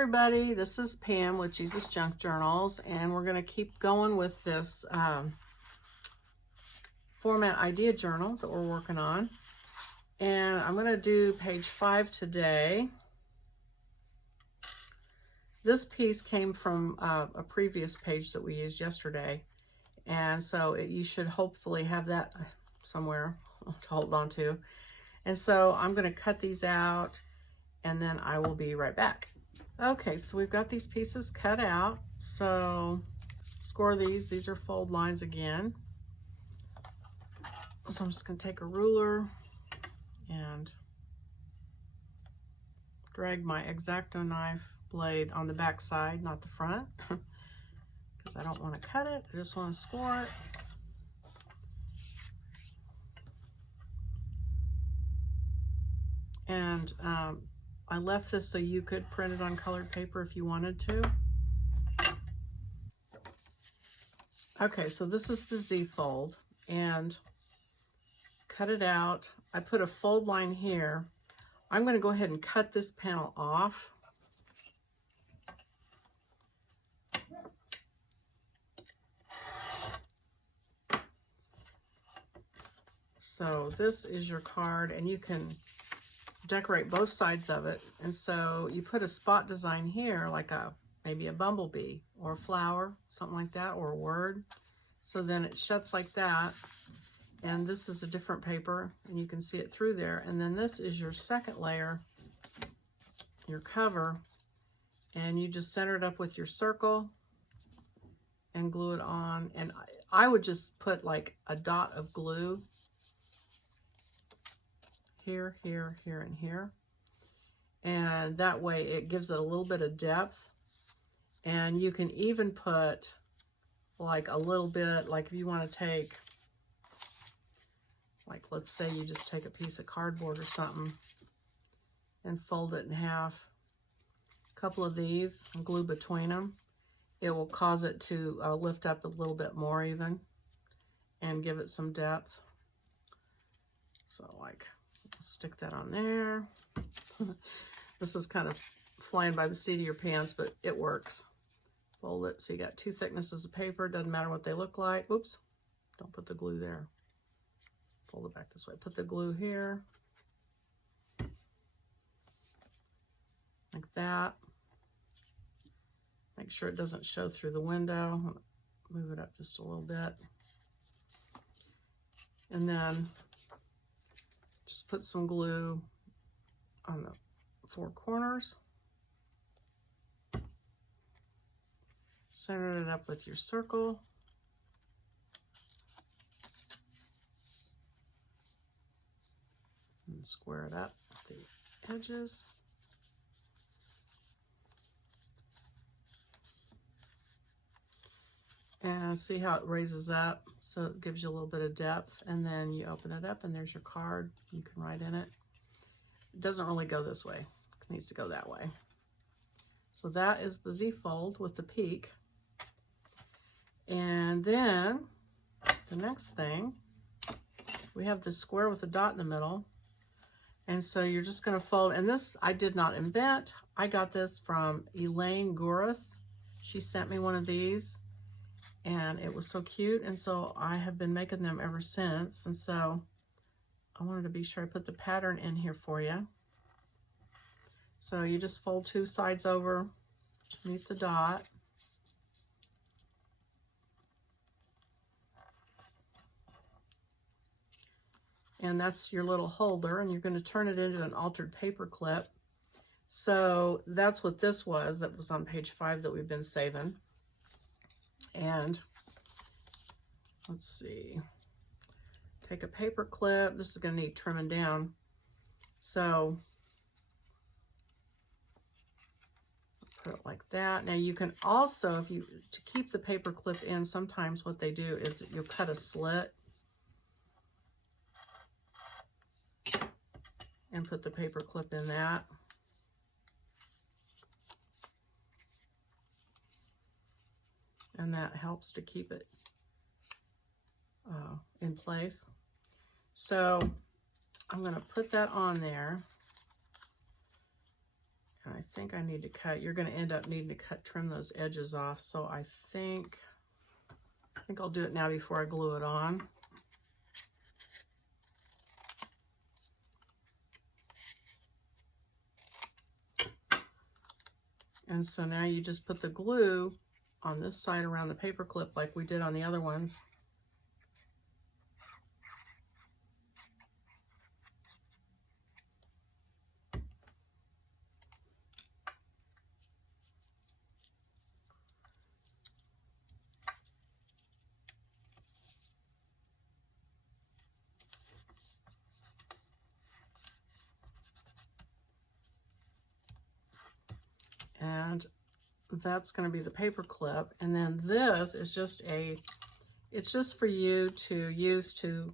everybody, this is Pam with Jesus Junk Journals, and we're going to keep going with this format idea journal that we're working on. And I'm going to do page 5 today. This piece came from a previous page that we used yesterday, and so you should hopefully have that somewhere to hold on to. And so I'm going to cut these out, and then I will be right back. Okay, so we've got these pieces cut out. So score these. These are fold lines again. So I'm just going to take a ruler and drag my X-Acto knife blade on the back side, not the front, because I don't want to cut it. I just want to score it. And I left this so you could print it on colored paper if you wanted to. Okay, so this is the Z fold, and cut it out. I put a fold line here. I'm going to go ahead and cut this panel off. So this is your card, and you can decorate both sides of it. And so you put a spot design here, like maybe a bumblebee or a flower, something like that, or a word. So then it shuts like that. And this is a different paper, and you can see it through there. And then this is your second layer, your cover, and you just center it up with your circle and glue it on. And I would just put like a dot of glue here, here, here, and here. And that way it gives it a little bit of depth. And you can even put like a little bit, like if you want to take, like let's say you just take a piece of cardboard or something and fold it in half. A couple of these and glue between them. It will cause it to lift up a little bit more even and give it some depth. So like, stick that on there. This is kind of flying by the seat of your pants, but it works. Fold it so you got two thicknesses of paper. Doesn't matter what they look like. Oops, don't put the glue there. Fold it back this way. Put the glue here. Like that. Make sure it doesn't show through the window. Move it up just a little bit. And then just put some glue on the four corners. Center it up with your circle. And square it up at the edges. And see how it raises up, so it gives you a little bit of depth. And then you open it up and there's your card. You can write in it. It doesn't really go this way. It needs to go that way. So that is the Z fold with the peak. And then the next thing, we have the square with a dot in the middle. And so you're just going to fold, and this I did not invent. I got this from Elaine Gouras. She sent me one of these, and it was so cute, and so I have been making them ever since. And so I wanted to be sure I put the pattern in here for you. So you just fold two sides over beneath the dot. And that's your little holder, and you're going to turn it into an altered paper clip. So that's what this was that was on page 5 that we've been saving. And let's see, take a paper clip. This is going to need trimming down. So put it like that. Now you can also, to keep the paper clip in, sometimes what they do is you'll cut a slit and put the paper clip in that. And that helps to keep it in place. So I'm going to put that on there. And I think I need to cut, you're going to end up needing to trim those edges off. So I think I'll do it now before I glue it on. And so now you just put the glue on this side around the paper clip like we did on the other ones. And that's going to be the paper clip. And then this is just it's just for you to use to,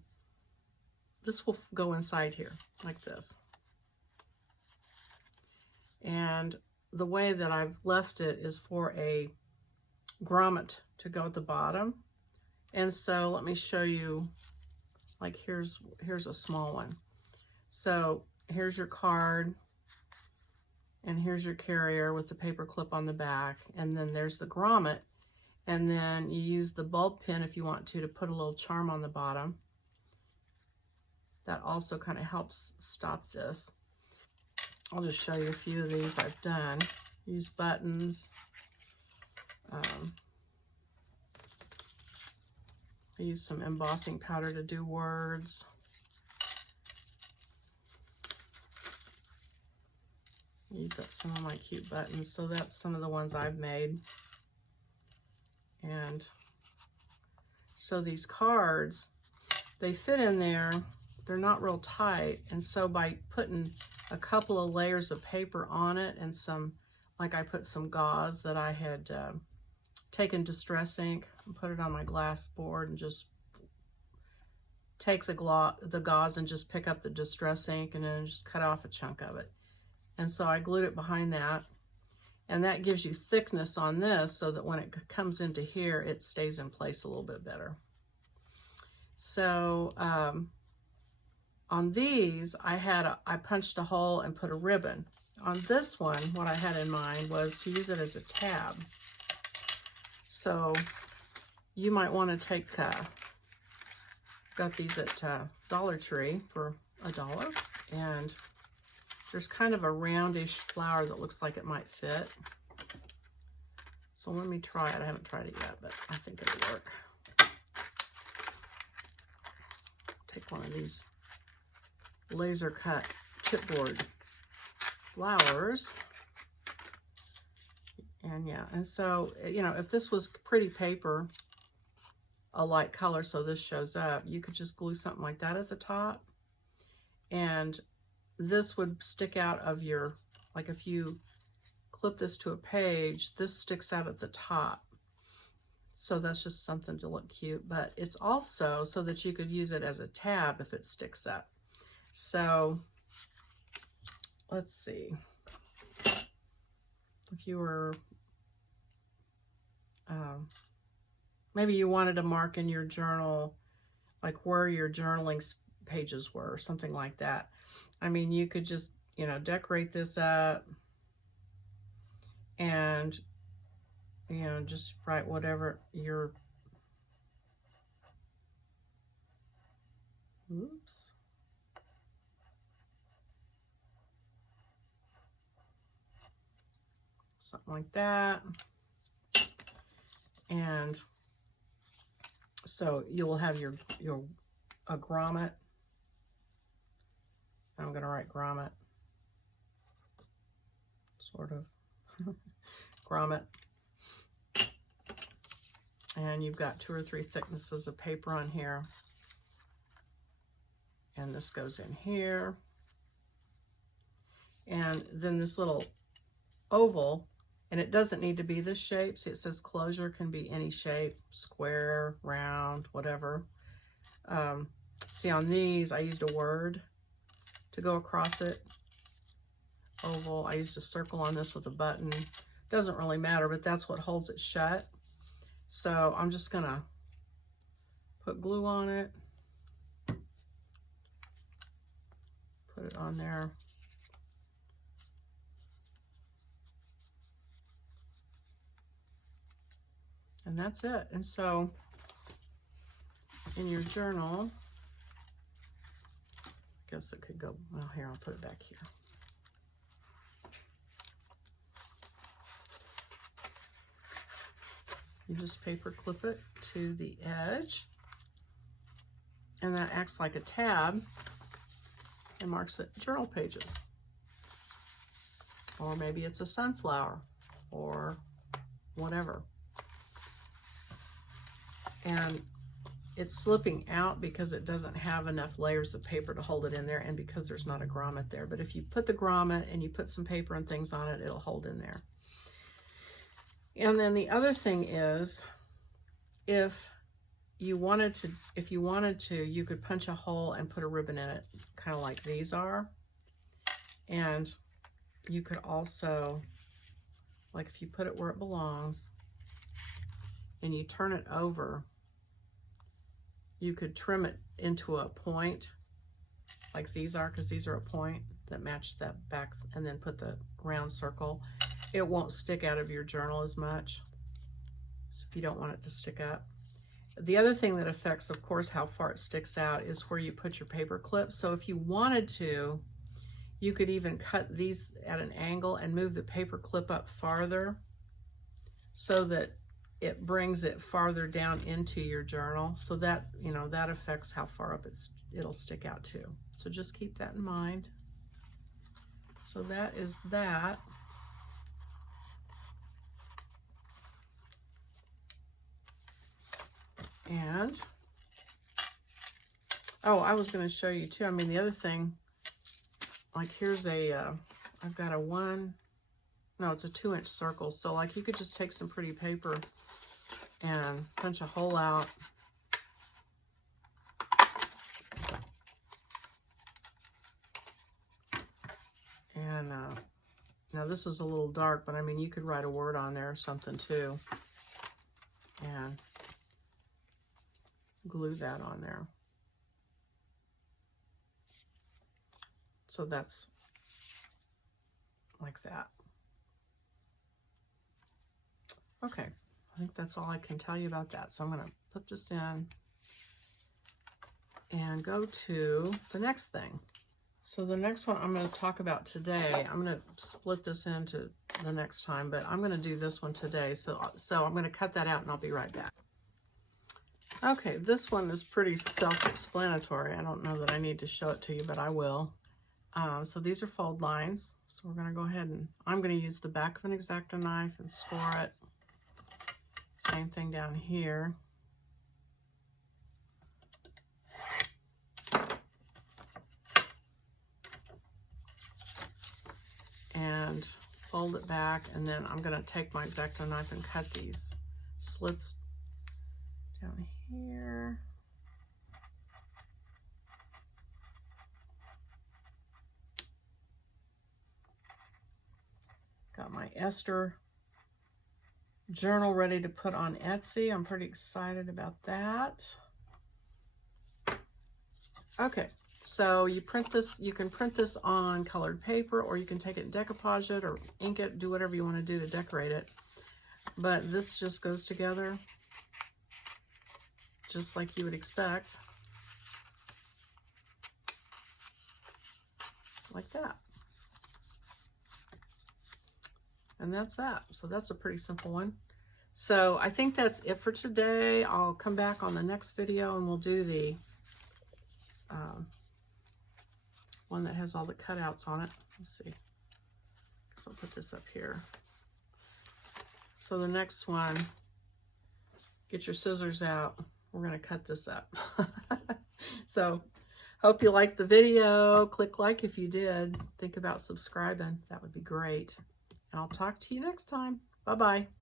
this will go inside here like this. And the way that I've left it is for a grommet to go at the bottom. And so let me show you, like here's a small one. So here's your card, and here's your carrier with the paper clip on the back, and then there's the grommet, and then you use the bulb pin if you want to put a little charm on the bottom. That also kind of helps stop this. I'll just show you a few of these I've done. Use buttons. I use some embossing powder to do words. Use up some of my cute buttons. So that's some of the ones I've made. And so these cards, they fit in there. They're not real tight. And so by putting a couple of layers of paper on it and some, like I put some gauze that I had taken Distress ink and put it on my glass board, and just take the gauze and just pick up the Distress ink and then just cut off a chunk of it. And so I glued it behind that, and that gives you thickness on this so that when it comes into here, it stays in place a little bit better. So on these, I punched a hole and put a ribbon. On this one, what I had in mind was to use it as a tab. So you might want to take, got these at Dollar Tree for $1, and there's kind of a roundish flower that looks like it might fit. So let me try it. I haven't tried it yet, but I think it'll work. Take one of these laser cut chipboard flowers. And yeah, and so, you know, if this was pretty paper, a light color, so this shows up, you could just glue something like that at the top. And this would stick out of your, like if you clip this to a page, this sticks out at the top. So that's just something to look cute, but it's also so that you could use it as a tab if it sticks up. So let's see. If you were, maybe you wanted to mark in your journal, like where your journaling pages were or something like that. I mean, you could just, you know, decorate this up and, you know, just write whatever your, oops. Something like that. And so you'll have a grommet. I'm going to write grommet, sort of, grommet. And you've got 2 or 3 thicknesses of paper on here. And this goes in here. And then this little oval, and it doesn't need to be this shape. See, it says closure can be any shape, square, round, whatever. See, on these, I used a word to go across it. Oval, I used a circle on this with a button. Doesn't really matter, but that's what holds it shut. So I'm just gonna put glue on it. Put it on there. And that's it. And so in your journal, I guess it could go, well, here, I'll put it back here. You just paper clip it to the edge, and that acts like a tab and marks it journal pages. Or maybe it's a sunflower or whatever. And it's slipping out because it doesn't have enough layers of paper to hold it in there, and because there's not a grommet there. But if you put the grommet and you put some paper and things on it, it'll hold in there. And then the other thing is, if you wanted to, you could punch a hole and put a ribbon in it, kind of like these are. And you could also, like if you put it where it belongs and you turn it over, you could trim it into a point like these are, because these are a point that match that back, and then put the round circle. It won't stick out of your journal as much, so if you don't want it to stick up. The other thing that affects, of course, how far it sticks out is where you put your paper clips. So if you wanted to, you could even cut these at an angle and move the paper clip up farther so that it brings it farther down into your journal. So that, you know, that affects how far up it'll stick out too. So just keep that in mind. So that is that. And, oh, I was going to show you too. I mean, the other thing, like here's I've got a it's a 2-inch circle. So like you could just take some pretty paper and punch a hole out. And now this is a little dark, but I mean, you could write a word on there or something too. And glue that on there. So that's like that. Okay, I think that's all I can tell you about that. So I'm going to put this in and go to the next thing. So the next one I'm going to talk about today, I'm going to split this into the next time, but I'm going to do this one today. So I'm going to cut that out and I'll be right back. Okay, this one is pretty self-explanatory. I don't know that I need to show it to you, but I will. So these are fold lines. So we're going to go ahead and I'm going to use the back of an X-Acto knife and score it. Same thing down here. And fold it back, and then I'm going to take my X-Acto knife and cut these slits down here. Got my Esther journal ready to put on Etsy. I'm pretty excited about that. Okay, so you print this, you can print this on colored paper, or you can take it and decoupage it or ink it, do whatever you want to do to decorate it. But this just goes together just like you would expect. Like that. And that's that. So that's a pretty simple one. So I think that's it for today. I'll come back on the next video and we'll do the one that has all the cutouts on it. Let's see. So I'll put this up here. So the next one, get your scissors out. We're going to cut this up. So hope you liked the video. Click like if you did. Think about subscribing. That would be great. And I'll talk to you next time. Bye-bye.